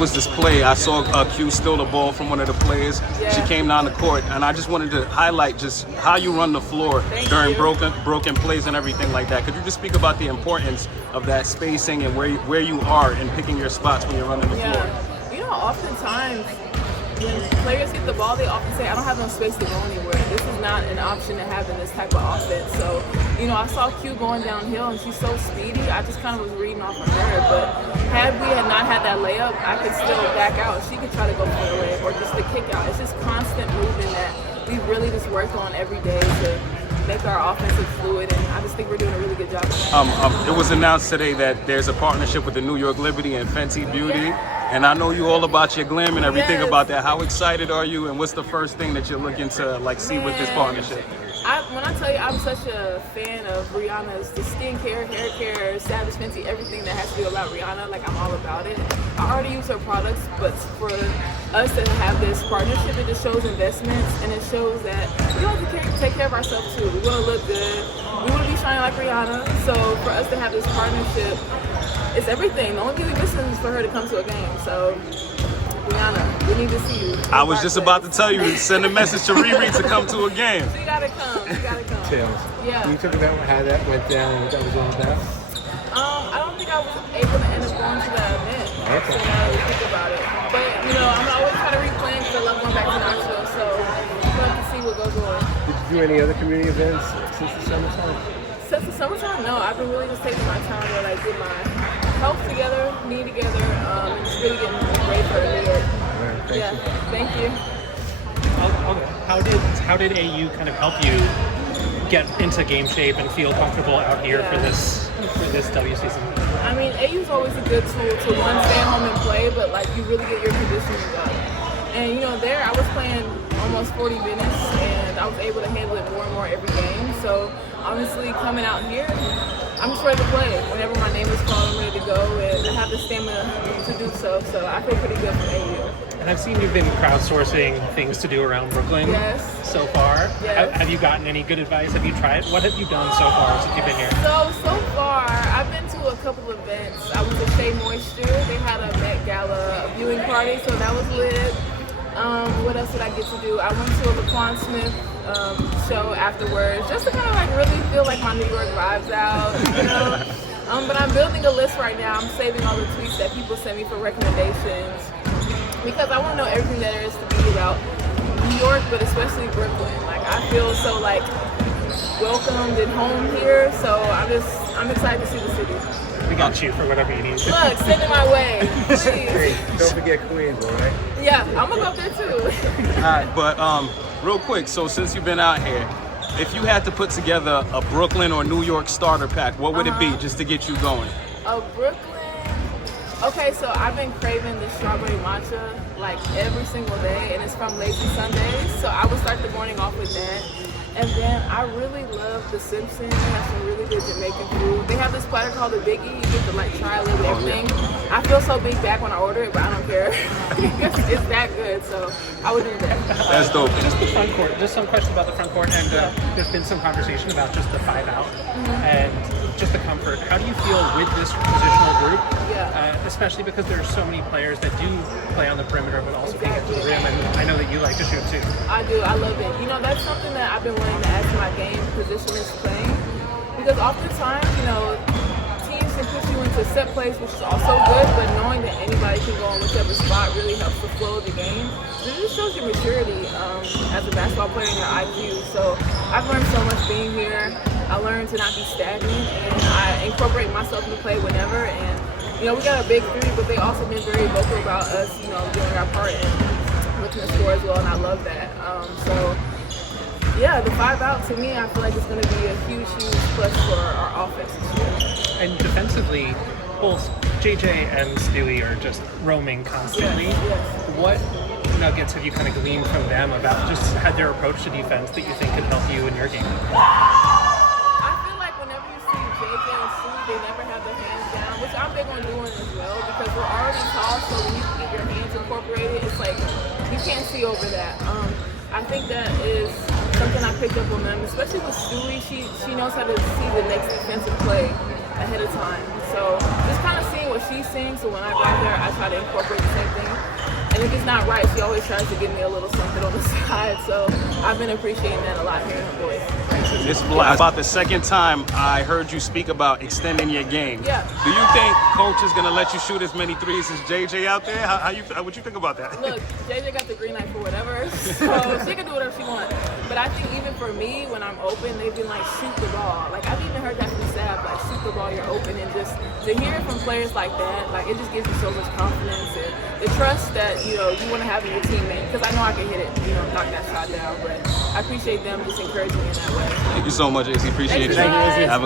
Was this play? I saw Q steal the ball from one of the players. Yeah. She came down the court, and I just wanted to highlight just how you run the floor during broken plays and everything like that. Could you just speak about the importance of that spacing and where you are in picking your spots when you're running the floor? You know, oftentimes when players get the ball, they often say, I don't have no space to go anywhere. This is not an option to have in this type of offense. So, you know, I saw Q going downhill, and she's so speedy. I just kind of was reading off of her. But had we had not had that layup, I could still back out. She could try to go for the layup or just the kick out. It's just constant movement that we really just work on every day to make our offense look fluid, and I just think we're doing a really good job. It was announced today that there's a partnership with the New York Liberty and Fenty Beauty, and I know you all about your glam and everything about that. How excited are you, and what's the first thing that you're looking to see with this partnership? When I tell you I'm such a fan of Rihanna's, the skincare, hair care, Savage Fenty, everything that has to do about Rihanna, like I'm all about it. I already use her products, but for us to have this partnership, it just shows investments, and it shows that we want to take care of ourselves too. We want to look good. We want to be shining like Rihanna. So for us to have this partnership, it's everything. The only thing we're missing is for her to come to a game. So Rihanna, we need to see you. I was just about to tell you to send a message to Riri to come to a game. She gotta come. She gotta come. Tails. Yeah. Can you talk about how that went down and what that was all about? I don't think I was able to end up going to that event. Okay. So now that we think about it. But, you know, I'm always trying to replan because I love going back to Knoxville. So we'll have to see what goes on. Did you do any other community events since the summertime? Since the summertime, no. I've been really just taking my time to get my health together, knee together, and just really getting ready for New York. All right, Thank you. How did AU kind of help you get into game shape and feel comfortable out here for this W season? I mean, AU's always a good tool to one, stay at home and play, but you really get your conditioning up. And you know, there I was playing almost 40 minutes, and I was able to handle it more and more every game. So honestly, coming out here, I'm just ready to play. Whenever my name is called, I'm ready to go, and I have the stamina to do so. So I feel pretty good for AU. And I've seen you've been crowdsourcing things to do around Brooklyn so far. Yes. Have you gotten any good advice? Have you tried? What have you done so far since you've been here? So far, I've been to a couple of events. I went to Shea Moisture. They had a Met Gala viewing party, so that was lit. What else did I get to do? I went to a LaQuan Smith show afterwards, just to kind of really feel like my New York vibes out, you know. But I'm building a list right now. I'm saving all the tweets that people send me for recommendations, because I want to know everything that there is to be about New York, but especially Brooklyn. I feel so welcomed and home here, so I'm excited to see the city. We got you for whatever you need. Look, send it my way, please. Don't forget Queens, all right? Yeah, I'm gonna go up there too. All right, but real quick, so since you've been out here, if you had to put together a Brooklyn or New York starter pack, what would it be just to get you going? Brooklyn. Okay, so I've been craving the strawberry matcha every single day, and it's from Lazy Sundays. So I would start the morning off with that. And then I really love the Simpsons. They have some really good Jamaican food. They have this platter called the Biggie. You get to try a little everything. I feel so big back when I order it, but I don't care. It's that good, so I would do that. That's dope. Just the front court. Just some questions about the front court, and there's been some conversation about just the 5-out and just the comfort. How do you feel with this positional group? Especially because there's so many players that do play on the perimeter, but also can get to the rim. And I know that you like to shoot too. I do. I love it. You know, that's something that I've been wanting to add to my game, positionless playing, because oftentimes, you know, teams can put you into set plays, which is also good, but knowing that anybody can go in whichever spot really helps the flow of the game. It just shows your maturity as a basketball player and your IQ. So I've learned so much being here. I learned to not be stagnant, and I incorporate myself in the play whenever. And you know, we got a big three, but they also been very vocal about us, you know, doing our part and looking to score as well, and I love that. So yeah, the 5-out to me, I feel like it's going to be a huge, huge plus for our offense this year. And defensively, both JJ and Stewie are just roaming constantly. Yes. What nuggets have you kind of gleaned from them about just had their approach to defense that you think could help you in your game? I feel like whenever you see JJ and Stewie, they never have their hands down, which I'm big on doing as well, because we're already tall, so when you can get your hands incorporated, it's you can't see over that. I think that is something I picked up on them, especially with Stewie. She knows how to see the next defensive play ahead of time. So just kind of seeing what she's sing, so when I go out there, I try to incorporate the same thing. And if it's not right, she always tries to give me a little something on the side. So I've been appreciating that a lot, hearing her voice. This is about the second time I heard you speak about extending your game. Yeah. Do you think coach is gonna let you shoot as many threes as JJ out there? What you think about that? Look, JJ got the green light for whatever, so she can do whatever she wants. But I think even for me, when I'm open, they've been like, shoot the ball. Like, I've even heard that from staff, like, shoot the ball, you're open. And just to hear it from players like that, like, it just gives me so much confidence and the trust that, you know, you want to have in your teammate. Because I know I can hit it, you know, knock that shot down. But I appreciate them just encouraging me in that way. Thank you so much, Izzy. Appreciate Thank you. you, guys. Have a